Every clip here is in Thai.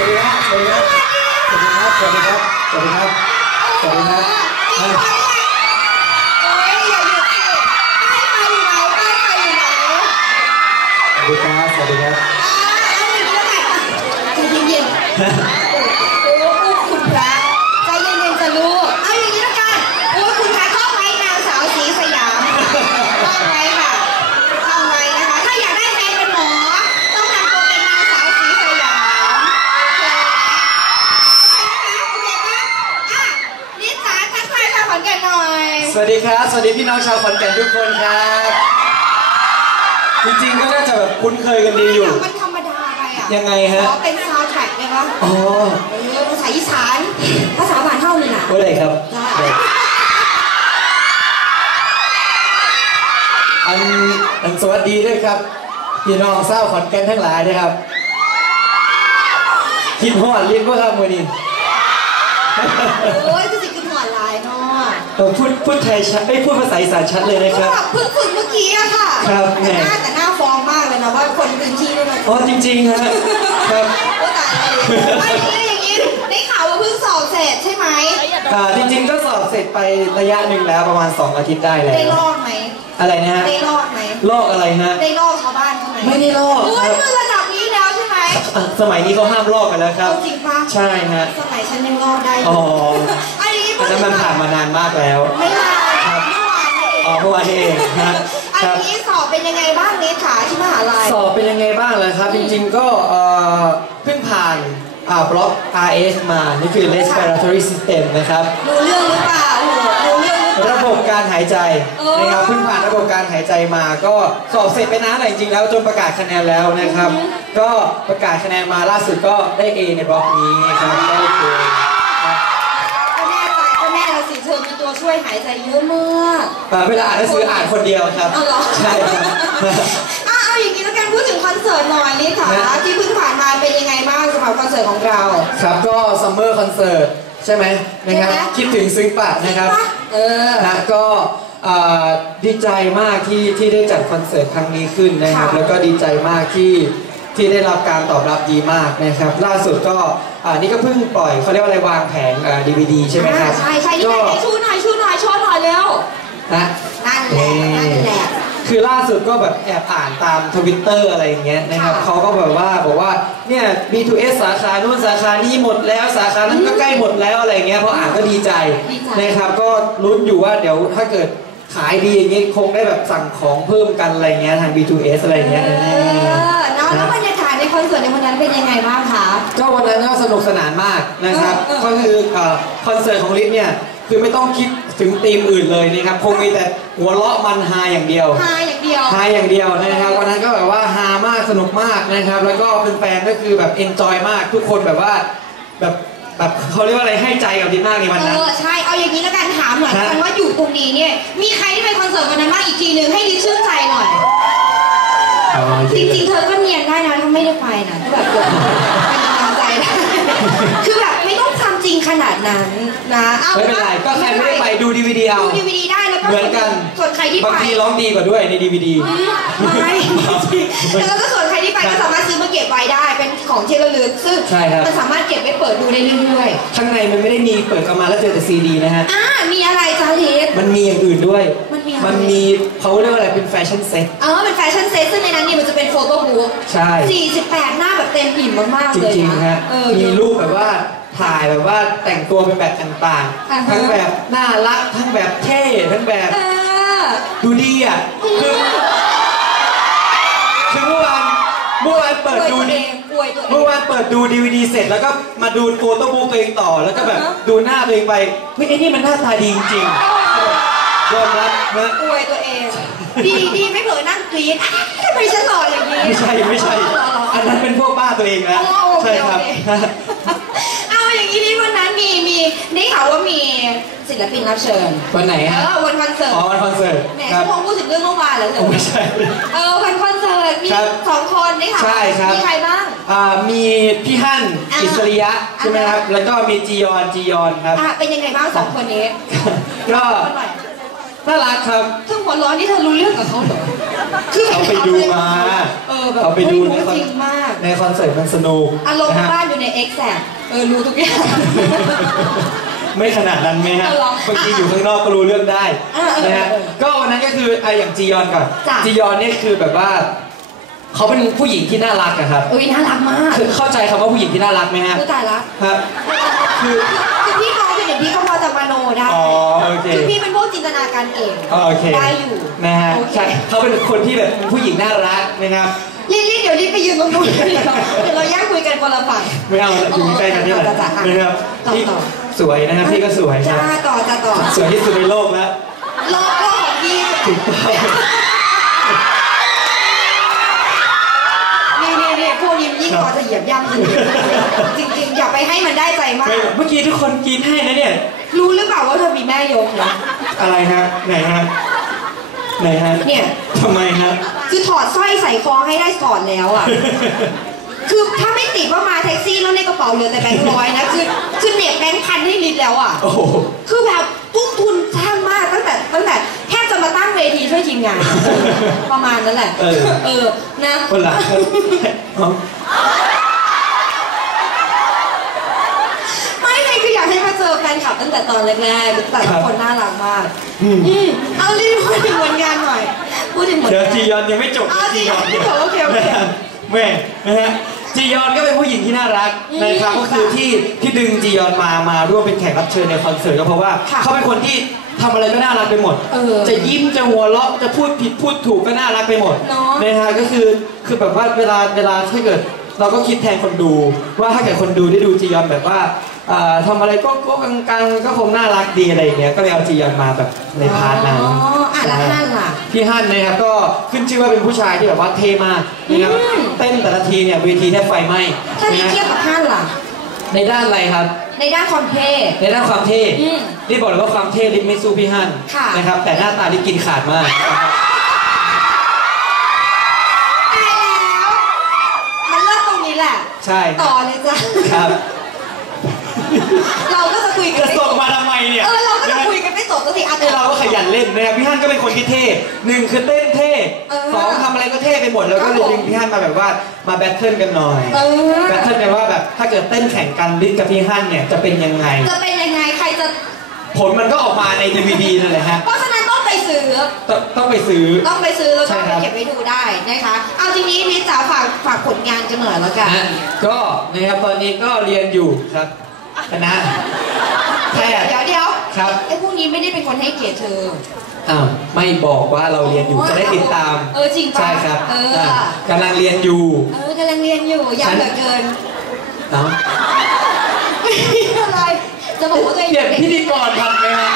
วัสดีครับสวัสดีครับ สวัสดีครับ สวัสดีครับ สวัสดีครับ สวัสดีครับโอ้ยอย่าหยุดสิป้ายไฟอยู่ไหนป้ายไฟอยู่ไหนสวัสดีครับสวัสดีครับ ใจเย็นๆโอ้ลูกคุณพระใจเย็นๆจะลูกเอาอย่างนี้ละกันโอ้คุณพระท่องไว้นางสาวสีสยามท่องไว้ค่ะท่องไว้นะคะ ถ้าอยากได้แฟนเป็นหมอ ต้องทำตัวเป็นนางสาวสีสยามโอเคไหมอะนิสาทักทายชาวขอนแก่นหน่อย สวัสดี ครับ สวัสดีพี่น้องชาวขอนแก่นทุกคนครับ จริงๆก็น่าจะแบบคุ้นเคยกันดีอยู่ มันธรรมดาไปอะยังไงฮะ ขอเป็นซาวด์แทร็กได้ปะอ๋อเออภาษาอีสาน ภาษาบ้านเท่านี่นะว่าไรครับได้อันอันสวัสดีด้วยครับ พี่น้องเศร้าวขอนแก่นทั้งหลายนะครับ คิดฮอดลิ้นว่าครับมือนี้ โอ้ยคือ ออพูดพูดไทยชัดไอ้ยพูดภาษาอีสานชัดเลยนะครับก็เพิ่งฝึกเมื่อกี้อะค่ะครับแต่หน้าแหม่แต่หน้าฟองมากเลยนะว่าคนพื้นที่ด้วยนะอ๋อจริงๆฮะครับโอ้ตายแล้วอย่างนี้อย่างนี้ได้ข่าวว่าเพิ่งสอบเสร็จใช่ไหมอ่าจริงๆก็สอบเสร็จไประยะหนึ่งแล้วประมาณ 2 อาทิตย์ได้แล้วได้ลอกไหมอะไรนะฮะได้ลอกไหมลอกอะไรฮะได้ลอกชาวบ้านเขาไหมไม่ได้ลอกโอ้คยรับคือระดับนี้แล้วใช่ไหมอะสมัยนี้เขาห้ามลอกกันแล้วครับ เอาจริงปะใช่ฮะ สมัยฉันยังลอกได้อยู่อ๋อ อันนี้พูอัดนนั้นมันผ่านมานานมากแล้ว ไม่นานครับเมื่อวานนี่เองอ๋อเมื่อวานนี้เองฮะอันครับ นี้สอบเป็นยังไงบ้างนิดขาที่มหาลัย สอบเป็นยังไงบ้างเลยครับ จริงๆก็เอ่อเพิ่งผ่านอ่าบล็อก RS มา นี่คือ respiratory system นะครับ รู้เรื่องหรือเปล่าโอ้โหรู้เรื่องหรือเปล่าระบบการหายใจเออนะครับเพิ่งผ่านระบบการหายใจมา ก็สอบเสร็จไปนานแล้วจริงๆแล้วจนประกาศคะแนนแล้วนะครับ ก็ประกาศคะแนนมาล่าสุดก็ได้ A ในบล็อกนี้นะครับได้ A ครับ ก็แน่ใจก็แน่ละสิเธอมี ตัวช่วยหายใจเยอะมากอ่าเวลาอ่านหนังสืออ่านคนเดียวครับเอาเหรอใช่ครับ อะเอาอย่างนี้แล้วกันพูดถึงคอนเสิร์ตหน่อยนิดค่ะ นะ ที่เพิ่งผ่านมาเป็นยังไงบ้างสำหรับคอนเสิร์ตของเรา ครับก็ซัมเมอร์คอนเสิร์ตใช่ไหมนะครับใช่ไหม คิดถึงซึ้งปะนะครับปะเออ นะก็อ่าดีใจมากที่ที่ได้จัดคอนเสิร์ตครั้งนี้ขึ้นนะครับ ค่ะ แล้วก็ดีใจมากที่ ที่ได้รับการตอบรับดีมากนะครับ ล่าสุดก็อ่านี่ก็เพิ่งปล่อยเขาเรียกว่าอะไรวางแผงอ่าดีวีดีใช่ไหมครับอ่าใช่ใช่นี่ก็ไงชูหน่อยชูหน่อยโชว์หน่อยเร็วนะนั่นแหละนั่นแหละคือล่าสุดก็แบบแอบอ่านตามทวิตเตอร์อะไรอย่างเงี้ยนะครับค่ะเขาก็แบบว่าบอกว่าเนี่ย B2S สาขานู่นสาขานี้หมดแล้วสาขานั้นก็ใกล้หมดแล้วอะไรเงี้ยพออ่านก็ดีใจดีใจนะครับก็ลุ้นอยู่ว่าเดี๋ยวถ้าเกิดขายดีอย่างงี้คงได้แบบสั่งของเพิ่มกันอะไรเงี้ยทาง B2S อะไรเงี้ยเออเนาะ แล้วบรรยากาศในคอนเสิร์ตในวันนั้นเป็นยังไงบ้างคะ ก็วันนั้นก็สนุกสนานมากนะครับ เออเออ ก็คือเอ่อคอนเสิร์ตของลิศเนี่ยคือไม่ต้องคิดถึงธีมอื่นเลยนะครับคงมีแต่หัวเราะมันฮาอย่างเดียว ฮาอย่างเดียว ฮาอย่างเดียวนะครับวันนั้นก็แบบว่าฮามากสนุกมากนะครับ แล้วก็แฟนๆก็คือแบบเอนจอยมากทุกคนแบบว่าแบบแบบเขาเรียกว่าอะไรให้ใจกับดินมากในวันเอนั้น อใช่เอาอย่างนี้แล้วกันถามหน่อยฮะ กันว่าอยู่ตรงนี้เนี่ยมีใครที่ไปคอนเสิร์ตวันนั้นบ้างอีกทีหนึ่งให้ดิชื่นใจหน่อย จริงๆ เธอก็เนียนได้นะถ้าไม่ได้ไปนะก็แบบกดเป็นกำลังใจได้คือแบบ ขนาดนั้นนะอาไม่เป็นไรก็ใครไม่ได้ไปดูดีวีดีเอาดูดีวีดีได้แล้วก็เหมือนกันส่วนใครที่บางไปทีร้องดีกว่าด้วยในดีวีดีไม่แล้วก็ส่วนใครที่ไปก็สามารถซื้อมาเก็บไว้ได้เป็นของที่ระลึกซึ่งใช่ครับมันสามารถเก็บไว้เปิดดูได้เรื่อยข้างในมันไม่ได้มีเปิดเข้ามาแล้วเจอแต่ซีดีนะฮะๆอ่ามีอะไรจ้าลิศมันมีอย่างอื่นด้วย มันมีอะไรมันมีเขาเรียกว่าอะไรเป็นแฟชั่นเซ็ตเออเป็นแฟชั่นเซ็ตซึ่งในนั้นนี่มันจะเป็นโฟโต้บุ๊กใช่48 หน้าแบบเต็มอิ่มมากๆจเลยริงนะๆฮะเออมีรูปแบบว่า ถ่ายแบบว่าแต่งตัวเป็นแบบต่างอ่าๆ ฮะ ทั้งแบบน่ารัก ทั้งแบบเท่ ทั้งแบบ เออ ดูดีอะ คือคือเมื่อวานเมื่อวานเปิดดูอวยตัวเอดิงอวยตัวเอเมื่องวานเปิดดูดีวดีเสร็จแล้วก็มาดูโฟโต้บุ๊กตัวเองต่อ แล้วก็แบบอ่าฮะ ดูหน้าตัวเองไปเฮ้ยไอ้นี่มันหน้าตาดีจริงๆยอมรับนะอวยตัวเอง ดีดีไม่เผลอนั่งกรี๊ดอ้าวทำไมฉันหล่ออย่างนี้ไม่ใช่ไม่ใช่อ๋อเหรอเหรออันนั้นเป็นพวกบ้าตัวเองแล้วอ๋อโอเคใช่ครับ โอเค เอาอย่างนี้นี่วันนั้นมีมี ได้ข่าวว่ามีศิลปินรับเชิญวันไหนเอฮะอวันคอนเสิร์ตอ๋อวันคอนเสิร์ตแหมครัชั่บวโมงพูดถึงเรื่องเมื่อวานเหรอเธโอ้อไม่ใช่ เออวันคอนเสิร์ตมีครับสองคนได้ข่าวใช่ครับ มีใครบ้าง อ่ามีพี่ฮั่นอ่าอิสริยะใช่ไหมครับแล้วก็มีจียอนจียอนครับ อะเป็นยังไงบ้างสองคนนี้ก็คนหน่อยน่ารักครับเธอหัวร้อนนี่เธอรู้เรื่องกับเขาเหรอคือเอาไปดูมาเออแบแบบเอาไปเฮ้ยดูรู้ในคอน จริงมาก ในคอนเสิร์ตมันสนุกอารมณ์นะฮะ บ้านอยู่ใน X แเออรู้ทุกอย่าง ไม่ขนาดนั้นไหมฮะเอาเหรอบางทีอยู่ข้างนอกก็รู้เรื่องได้เออเออนะฮะเออก็วันนั้นก็คือไอะอย่างจียอนก่อนจ้ะจียอนเนี่ยคือแบบว่าเขาเป็นผู้หญิงที่น่ารักอะครับเอ้ยน่ารักมากคือเข้าใจคำว่าผู้หญิงที่น่ารักไหมฮะผู้ตายละครับคือคือพี่น้องเป็นอย่างพี่ก็พอจะมโนได้อ๋อโอเคคือพี่เป็นพวกจินตนาการเก่งโอเคได้อยู่นะฮะโอเคใช่เขาเป็นคนที่แบบผู้หญิงน่ารักนะครับ รีบรีบเดี๋ยวรีบไปยืนตรงนู้นเดี๋ยวเราเดี๋ยวเราแยกคุยกันคนละฝั่ง ไม่เอาอยู่ใกล้กันนี่แหละต่อต่อต่อนะครับต่อพี่ต่อ สวยนะครับพี่ก็สวยคจ้ารับต่อจ้าต่อสวยที่สุดในโลกแล้วโลกโลกของพี่ถูกต้องนี่นี่นี่พวกนี้ยิ่งกว่าจะเหยียบย่ำจริงๆจริงๆ อย่าไปให้มันได้ใจมากไม่เมื่อกี้ทุกคนกินให้นะเนี่ย รู้หรือเปล่าว่าเธอมีแม่ยกนะอะไรฮะไหนฮะ ไหนฮะเนี่ย ทำไมฮะ คือถอดสร้อยใส่คอให้ได้ก่อนแล้วอะ คือถ้าไม่ติดว่ามาแท็กซี่แล้วในกระเป๋าเหลือแต่แบงค์ร้อยนะ คือคือเหน็บแบงค์พันให้ลิตรแล้วอะ โอ้โห คือแบบทุ่มทุนสร้างมากตั้งแต่ตั้งแต่แทบจะมาตั้งเวทีช่วยทีมงาน ประมาณนั้นแหละ เออ เออ นะ คนหลังเอา ไม่เลยคืออยากให้มาเจอแฟนคลับตั้ งแต่ตอนแรกๆแต่ละคนน่ารักมากอืมอืมเอารีบพูดถึงผลงานหน่อยพูดถึงผลเดี๋ยวงานจียอนยังไม่จบอ้าวจียอนจียอนไม่จบโอเคโอเคนะฮะแม่นะฮะจียอนก็เป็นผู้หญิงที่น่ารักอืมนะครับก็คือที่ที่ดึงจียอนมามาร่วมเป็นแขกรับเชิญในคอนเสิร์ตก็เพราะว่าค่ะเขาเป็นคนที่ทำอะไรก็น่ารักไปหมด เออจะยิ้มจะหัวเราะจะพูดผิดพูดถูกก็น่ารักไปหมดเนอะ นะฮะก็คือคือแบบว่าเวลาเวลาถ้าเกิด เราก็คิดแทนคนดูว่าถ้าเกิดคนดูได้ดูจียอนแบบว่าอ่าทำอะไรก็ก็กลางๆก็คงน่ารักดีอะไรอย่างเงี้ยก็เลยเอาจียอนมาแบบในพาร์ทนั้น อ๋ออะแล้วท่านล่ะ พี่ฮั่นนะครับก็ขึ้นชื่อว่าเป็นผู้ชายที่แบบว่าเท่มากนะครับอืม เต้นแต่ละทีเนี่ยเวทีแทบไฟไหม้ถ้านี้นะเทียบกับท่านล่ะ ในด้านอะไรครับ ในด้านความเท่ ในด้านความเท่อืมรีบบอกเลยว่าความเท่ลิฟไม่สู้พี่ฮั่นค่ะ นะครับแต่หน้าตาที่กินขาดมาก ตายแล้ว มันเลิกตรงนี้แหละ ใช่ต่อเลยจ้ะครับ เราก็จะคุยกันจะไม่จส่งบมาทำไมเนี่ย เออเราก็จะคุยกันไม่จบสักทีอะให้เราก็ขยันเล่นนะครับพี่ฮั่นก็เป็นคนที่เท่หนึ่งคือเต้นเท่เออสองทำอะไรก็เท่ไปหมดแล้วก็ครับเลยผมดึงพี่ฮั่นมาแบบว่ามาแบทเทิลกันหน่อยเออ แบทเทิลกันว่าแบบถ้าเกิดเต้นแข่งกันลิฟกับพี่ฮั่นเนี่ยจะเป็นยังไง จะเป็นยังไงใครจะ ผลมันก็ออกมาใน DVD นั่นแหละฮะเพราะฉะนั้นต้องไปซื้อ ต้องต้องไปซื้อ ต้องไปซื้อแล้วใช่ ก็ครับเก็บไว้ดูได้นะคะ เอาทีนี้นิดจ๋าฝากฝากผลงานกันหน่อยแล้วกัน นะก็นะครับตอนนี้ก็เรียนอยู่ครับคณะแพทย์ เดี๋ยวเดี๋ยวครับ ไอ้พวกนี้ไม่ได้เป็นคนให้เกียรติเธอ อ้าวไม่บอกว่าเราเรียนอยู่อ๋อจะได้ติดตามเออจริงปะใช่ครับเอออะกำลังเรียนอยู่เออกำลังเรียนอยู่ยาวเหลือเกินเอ้าไม่มีอะไรจะบอกว่าตัวเองเปลี่ยนพิธีกรทันไหมฮะ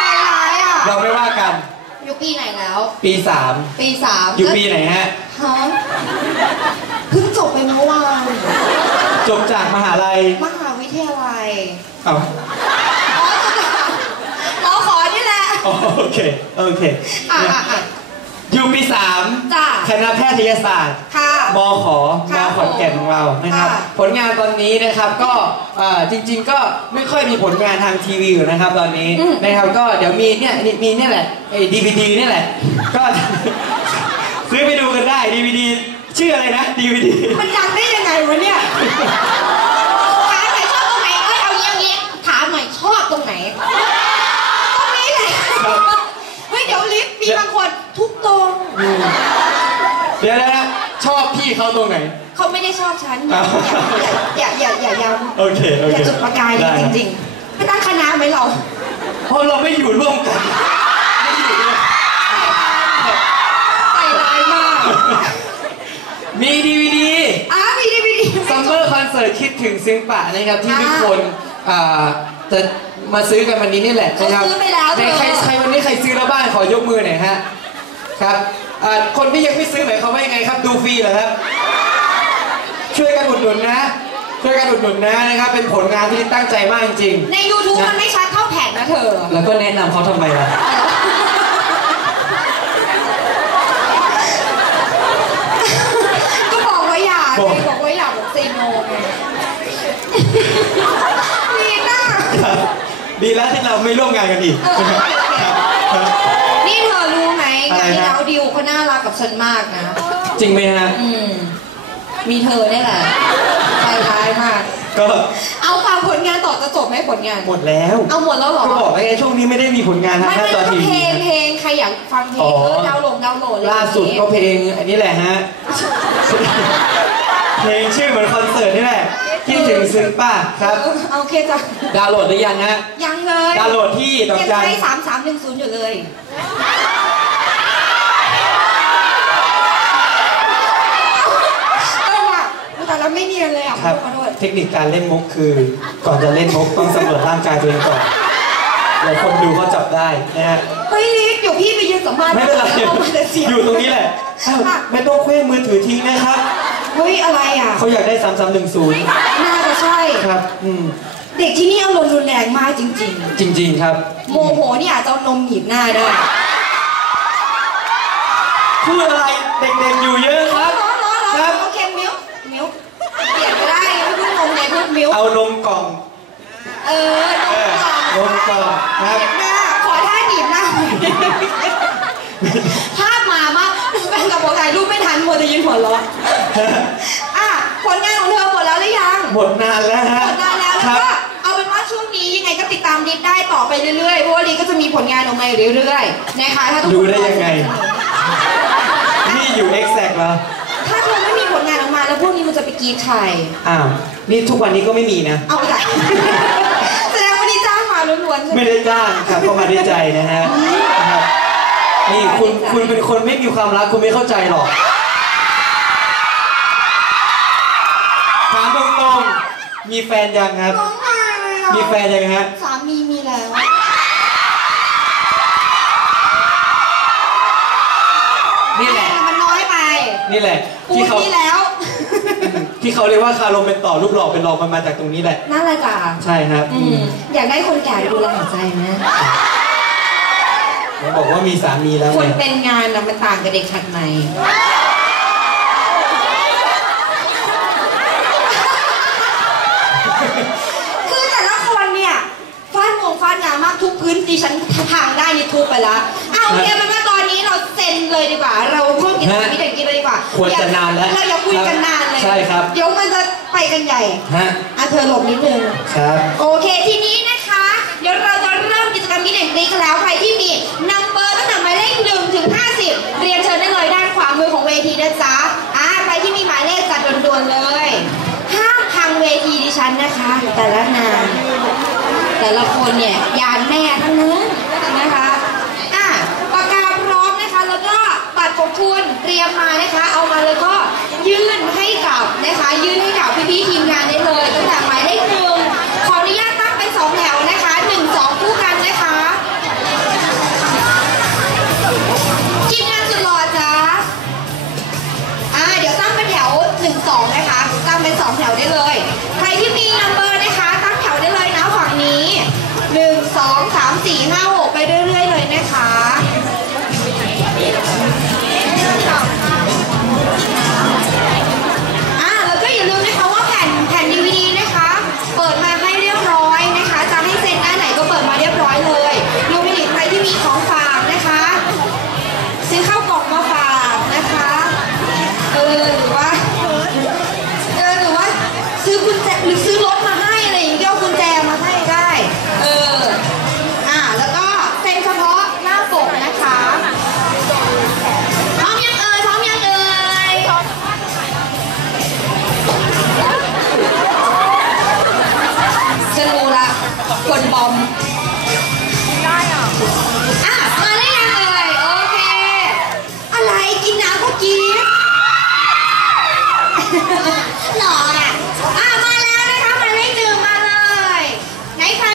ใจร้ายอะ เราไม่ว่ากัน อยู่ ปีไหนแล้ว ปีสามปีสามอยู่ปีไหนฮะฮะเพิ่งจบไปเมื่อวานจบจากมหาลัยมหาวิทยาลัยเอ้าอ๋อจบจากเราขอนี่แหละอ๋อโอเคโอเคอะอะอะอยู่ปีสามจ้าคณะแพทยศาสตร์ค่ะ มขอครัมาบขอนแก่นของเรานะครับค่ะผลงานตอนนี้นะครับก็เอ่อจริง ๆ ก็ไม่ค่อยมีผลงานทางทีวีอยู่นะครับ ตอนนี้อืมนะครับก็เดี๋ยวมีเนี่ยมีเนี่ยแหละไอ้ดีวีดีเนี่ยแหละ ก็ซื้อไปดูกันได้ดีวีดีชื่ออะไรนะดีวีดีมันดังได้ยังไงวะเนี่ยถามหน่อยชอบตรงไหนเอ้ยเอางี้เอางี้ถามหน่อยชอบตรงไหนตรงนี้แหละเฮ้ยเดี๋ยวลิฟต์มีบางคนทุกตรงเดี๋ยวนะชอบ พี่เขาตรงไหน เขาไม่ได้ชอบฉันอ้าวอย่าอย่าอย่าอย่าย้ำโอเคโออเคย่าจุดประกายเลยได้จริงๆไม่ตั้งคณะไหมเราเพราะเราไม่อยู่ร่วมกันไม่อยู่ด้วย ใจร้ายมากมีดีวีดีอ้ามีดีวีดีซัมเมอร์คอนเสิร์ตคิดถึงซึ้งปะนะครับที่อ่าทุกคนอ่าจะมาซื้อกันวันนี้นี่แหละนะครับเขาซื้อไปแล้วเธอ ใครใครวันนี้ใครซื้อแล้วบ้างขอยกมือหน่อยฮะครับ อ่าคนที่ยังไม่ซื้อหมายความว่ายังไงครับดูฟรีเหรอครับ ช่วยกันอุดหนุนนะ ช่วยกันอุดหนุนนะนะครับ เป็นผลงานที่ตั้งใจมากจริง ใน YouTube มันไม่ชัดเท่าแผ่นนะเธอๆแล้วก็แนะนำเขาทำไมล่ะก็บอกว่าอย่าบอกไงบอกว่าอย่าบอกเซโนไงมีหน้าครับดีแล้วที่เราไม่ร่วมงานกันอีก เออครับ นี่เธอรู้ไหมอะไรงานฉันมากนะ จริงไหมฮะ อืม มีเธอเนี่ยแหละใจร้ายมาก ก็ เอาฟังผลงานต่อจะจบไหมผลงาน หมดแล้ว เอาหมดแล้วเหรอ ก็บอกแล้วไงช่วงนี้ไม่ได้มีผลงานทางไม่หน้าไม่จอต้อทีงเพวีลงเพลงใครอยากฟังเพลงอ๋อ เออดาวน์โหลดดาวน์โหลดอะไรล่าสุดอย่างก็งี้เพลงอันนี้แหละฮะ เพลงชื่อเหมือนคอนเสิร์ตนี่แหละคิดถึง ซึ้งป่ะครับ เออเอาโอเคจ้ะดาวน์โหลดหรือยังฮะ ยังเลยดาวน์โหลดที่ดอกยังจัน ใช้สามสามหนึ่งศูนย์อยู่เลย เออว่ะแต่เราไม่เนียนเลยอะครับ ขอโทษเทคนิคการเล่นมุกคือ ก่อนจะเล่นมุกต้องสำรวจร่างกายตัวเองก่อนเดี๋ยวคนดูเขาจับได้นะฮะ เฮ้ยลิศเดี๋ยวพี่ไปยืนสัมภาษณ์ไม่เป็นไรอามาแต่เสียงอยู่ตรงนี้แหละอ้าวไม่ต้องเคว้งมือถือทิ้งนะครับ เฮ้ยอะไรอะ เขาอยากได้ 3310 น่าจะใช่ ครับ อืม เด็กที่นี่อารมณ์รุนแรงมากจริง จริง ๆ ครับ ๆ โมโหนี่อาจจะเอานมหนีบหน้าได้พูดอะไรเด็กๆอยู่เยอะครับร้อนร้อนร้อนครับโอเคมิ้วมิ้วเปลี่ยนก็ได้ไม่พูดนมไงพูดมิ้ว เอานมกล่องเออนเอมอกล่องนมกล่องครับหนีบหน้าขอท่าหนีบหน้าภาพมามากแฟนกับผมถ่ายรูปไม่ทัน มัวแต่ยืนหัวเราะอะผลงานของเธอหมดแล้วหรือยังหมดนานแล้วฮะหมดนานแล้วแล้วก็เอาเป็นว่าช่วงนี้ยังไงก็ติดตามลิศได้ต่อไปเรื่อยๆเพราะว่าลิศก็จะมีผลงานออกมาเรื่อยๆนะคะถ้าทุกคนดูได้ยังไงนี่อยู่ exact เหรอถ้าเธอไม่มีผลงานออกมาแล้วพวกนี้มันจะไปกรีดใครอ้าวนี่ทุกวันนี้ก็ไม่มีนะเอาจ้ะแสดงว่านี่จ้างมาล้วนๆใช่ไหมไม่ได้จ้างครับก็มาด้วยใจนะฮะนี่คุณคุณเป็นคนไม่มีความรักคุณไม่เข้าใจหรอก มีแฟนยังครับร้องไห้เลยอะมีแฟนยังฮะ สามีมีแล้ว นี่แหละ มันน้อยไป นี่แหละ ปูที่เขานี่แล้ว ที่เขาเรียกว่าคารมเป็นต่อรูปหล่อเป็นรองมันมาจากตรงนี้แหละ นั่นแหละจ้ะใช่ครับอืมอยากได้คนแก่ดูแลหัวใจไหมเขาบอกว่ามีสามีแล้วคนไงเป็นงานนะมันต่างกับเด็กขัดในคือแต่ละคนเนี่ยฟาดงงฟาดงานมาก ทุกพื้นดิฉันทางได้นี่ทุบไปแล้วเอาโอเคเป็นว่าตอนนี้เราเซ็นเลยดีกว่า เราร่วมกิจกรรมนี้เด็กกินเลยดีกว่าควรจะนานแล้วเราอย่าคุยกันนานเลยใช่ครับ เดี๋ยวมันจะไปกันใหญ่ฮะอะเธอหลบนิดนึงครับโอเคทีนี้นะคะ เดี๋ยวเราจะเริ่มกิจกรรมนี้เด็กนี้กันแล้วใครที่มีนัมเบอร์ตั้งแต่หมายเลขหนึ่งถึงห้าสิบเรียนเชิญได้เลยด้านขวามือของเวทีนะจ๊ะอ่าใครที่มีหมายเลขจัดด่วนๆเลยห้ามพังเวทีดิฉันนะคะ แต่ละนามแต่ละคนเนี่ยยานแม่ทั้งนั้นนะคะอะปากกาพร้อมนะคะ แล้วก็บัตรของ คุณเตรียมมานะคะ เอามาเลยก็